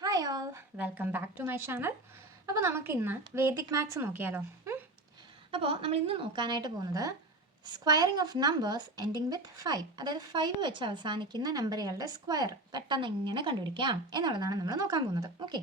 Hi all, welcome back to my channel. അപ്പോൾ നമുക്ക് ഇന്ന് വേദിക് മാത്സ് നോക്കിയാലോ. അപ്പോൾ നമ്മൾ ഇന്ന് നോക്കാനായിട്ട് പോകുന്നത് സ്ക്വയറിംഗ് ഓഫ് നമ്പേഴ്സ് എൻഡിങ് വിത്ത് 5, അതായത് 5 വെച്ച് അവസാനിക്കുന്ന നമ്പറുകളുടെ സ്ക്വയർ പെട്ടെന്ന് എങ്ങനെ കണ്ടുപിടിക്കാം എന്നുള്ളതാണ് നമ്മൾ നോക്കാൻ പോകുന്നത്. ഓക്കെ,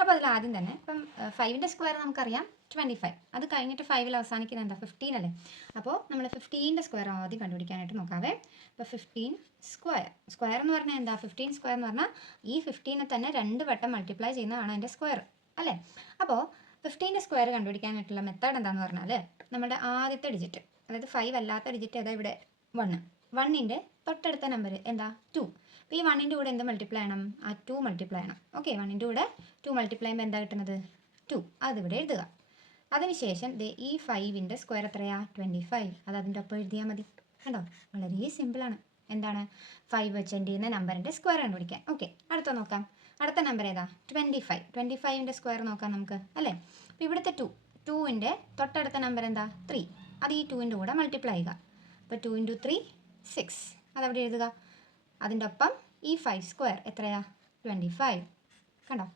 അപ്പോൾ അതിൽ ആദ്യം തന്നെ ഇപ്പം 5ൻ്റെ സ്ക്വയർ നമുക്കറിയാം 25. അത് കഴിഞ്ഞിട്ട് 5ൽ അവസാനിക്കുന്ന എന്താ 15 അല്ലേ. അപ്പോൾ നമ്മൾ 15ൻ്റെ സ്ക്വയർ ആദ്യം കണ്ടുപിടിക്കാനായിട്ട് നോക്കാവേ. അപ്പോൾ 15 സ്ക്വയർ എന്ന് പറഞ്ഞാൽ എന്താ, 15 സ്ക്വയർ എന്ന് പറഞ്ഞാൽ ഈ 15നെ തന്നെ 2 വട്ടം മൾട്ടിപ്ലൈ ചെയ്യുന്നതാണ് അതിൻ്റെ സ്ക്വയർ അല്ലേ. അപ്പോൾ 15ൻ്റെ സ്ക്വയർ കണ്ടുപിടിക്കാനായിട്ടുള്ള മെത്തേഡ് എന്താണെന്ന് പറഞ്ഞാൽ നമ്മുടെ ആദ്യത്തെ ഡിജിറ്റ്, അതായത് 5 അല്ലാത്ത ഡിജിറ്റ് ഏതാ, ഇവിടെ 1ൻ്റെ തൊട്ടടുത്ത നമ്പർ എന്താ 2. അപ്പോൾ ഈ 1ൻ്റെ കൂടെ എന്ത് മൾട്ടിപ്ലൈ ചെയ്യണം, ആ 2 മൾട്ടിപ്ലൈ ചെയ്യണം. ഓക്കെ, 1ൻ്റെ കൂടെ 2 മൾട്ടിപ്ലൈ ചെയ്യുമ്പോൾ എന്താ കിട്ടുന്നത് 2, അതിവിടെ എഴുതുക. അതിനുശേഷം ഈ 5ൻ്റെ സ്ക്വയർ എത്രയാ 25, അത് അതിൻ്റെ ഒപ്പം എഴുതിയാൽ മതി. കണ്ടോ, വളരെ സിമ്പിളാണ്. എന്താണ് 5 വെച്ച് എൻ്റെ ചെയ്യുന്ന നമ്പറിൻ്റെ സ്ക്വയർ കണ്ടുപിടിക്കാൻ. ഓക്കെ, അടുത്ത നോക്കാം. അടുത്ത നമ്പർ ഏതാ 25. 25ൻ്റെ സ്ക്വയർ നോക്കാം നമുക്ക് അല്ലേ. അപ്പോൾ ഇവിടുത്തെ 2ൻ്റെ തൊട്ടടുത്ത നമ്പർ എന്താ 3, അത് ഈ 2ൻ്റെ കൂടെ മൾട്ടിപ്ലൈ ചെയ്യുക. അപ്പോൾ 2 × 3 6, അതവിടെ എഴുതുക. അതിൻ്റെ ഒപ്പം ഈ 5 സ്ക്വയർ എത്രയാ 25. കണ്ടോ,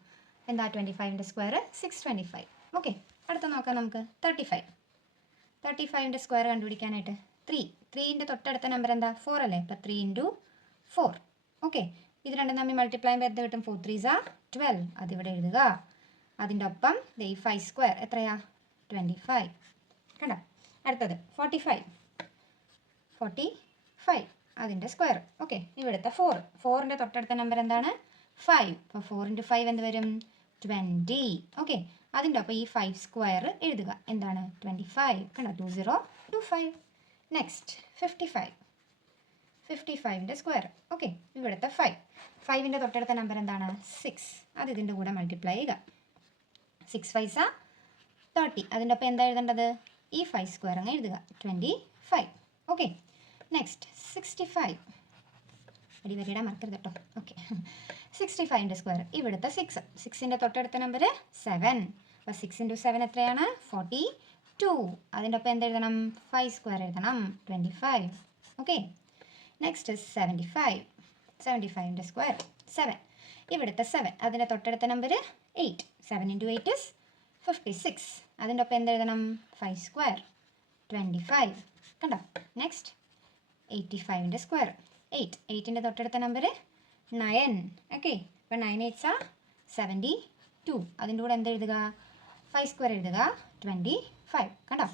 എന്താ 25ൻ്റെ സ്ക്വയർ 625. ഓക്കെ, അടുത്ത നോക്കാം നമുക്ക് 35. 35ൻ്റെ സ്ക്വയർ കണ്ടുപിടിക്കാനായിട്ട് 3ൻ്റെ തൊട്ടടുത്ത നമ്പർ എന്താ 4 അല്ലേ. അപ്പോൾ 3 × 4. ഓക്കെ, ഇത് രണ്ടും തമ്മിൽ മൾട്ടിപ്ലൈ ചെയ്യുമ്പോൾ എന്ത് കിട്ടും, 4 3s are 12, അതിവിടെ എഴുതുക. അതിൻ്റെ ഒപ്പം ഈ 5 സ്ക്വയർ എത്രയാ 25. കണ്ടോ, അടുത്തത് 45. അതിൻ്റെ സ്ക്വയർ. ഓക്കെ, ഇവിടുത്തെ 4ൻ്റെ തൊട്ടടുത്ത നമ്പർ എന്താണ് 5. അപ്പോൾ 4 × 5 എന്ത് വരും 20. ഓക്കെ, അതിൻ്റെ ഒപ്പം ഈ 5 സ്ക്വയർ എഴുതുക. എന്താണ് 25. കണ്ടോ, 2025. Next 55ൻ്റെ square. ഓക്കെ, ഇവിടുത്തെ 5ൻ്റെ തൊട്ടടുത്ത നമ്പർ എന്താണ് 6, അത് ഇതിൻ്റെ കൂടെ മൾട്ടിപ്ലൈ ചെയ്യുക. 6 5s are 30, അതിൻ്റെ ഒപ്പം എന്താ എഴുതേണ്ടത്, ഈ 5 സ്ക്വയർ അങ്ങ് എഴുതുക 25. Okay, next 65. വരിയുടെ മറക്കരുത് കേട്ടോ. ഓക്കെ, 65ൻ്റെ സ്ക്വയർ. ഇവിടുത്തെ 6ൻ്റെ തൊട്ടടുത്ത നമ്പർ 7. അപ്പോൾ 6 × 7 എത്രയാണ് 42, അതിൻ്റെ ഒപ്പം എന്ത് എഴുതണം 5 സ്ക്വയർ എഴുതണം 25. ഓക്കെ, നെക്സ്റ്റ് 75ൻ്റെ സ്ക്വയർ 7. ഇവിടുത്തെ 7, അതിൻ്റെ തൊട്ടടുത്ത നമ്പർ 8. 7 × 8 is 56, അതിൻ്റെ ഒപ്പം എന്ത് എഴുതണം 5 സ്ക്വയർ 25. കണ്ടോ, നെക്സ്റ്റ് 85ൻ്റെ സ്ക്വയർ 8ൻ്റെ തൊട്ടടുത്ത നമ്പർ 9. ഓക്കെ, അപ്പോൾ 9 8s are 72, അതിൻ്റെ കൂടെ എന്ത് എഴുതുക 5 സ്ക്വയർ എഴുതുക 25. കണ്ടോ,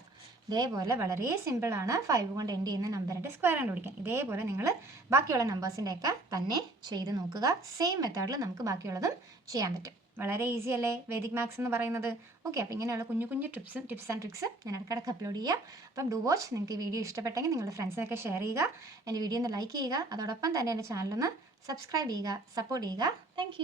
ഇതേപോലെ വളരെ സിമ്പിളാണ് 5 കൊണ്ട് എൻഡ് ചെയ്യുന്ന നമ്പറിൻ്റെ സ്ക്വയർ കണ്ടുപിടിക്കാൻ. ഇതേപോലെ നിങ്ങൾ ബാക്കിയുള്ള നമ്പേഴ്സിൻ്റെയൊക്കെ തന്നെ ചെയ്ത് നോക്കുക. സെയിം മെത്തേഡിൽ നമുക്ക് ബാക്കിയുള്ളതും ചെയ്യാൻ പറ്റും. വളരെ ഈസി അല്ലേ വേദിക് മാത്സ് എന്ന് പറയുന്നത്. ഓക്കെ, അപ്പോൾ ഇങ്ങനെയുള്ള കുഞ്ഞു കുഞ്ഞു ടിപ്സ് ആൻഡ് ട്രിക്സ് ഞാൻ ഇടയ്ക്കിടയ്ക്ക് അപ്ലോഡ് ചെയ്യാം. അപ്പം ഡു വാച്ച്. നിങ്ങൾക്ക് ഈ വീഡിയോ ഇഷ്ടപ്പെട്ടെങ്കിൽ നിങ്ങളുടെ ഫ്രണ്ട്സിനൊക്കെ ഷെയർ ചെയ്യുക, എൻ്റെ വീഡിയോ ഒന്ന് ലൈക്ക് ചെയ്യുക, അതോടൊപ്പം തന്നെ എൻ്റെ ചാനലൊന്ന് സബ്സ്ക്രൈബ് ചെയ്യുക, സപ്പോർട്ട് ചെയ്യുക. താങ്ക്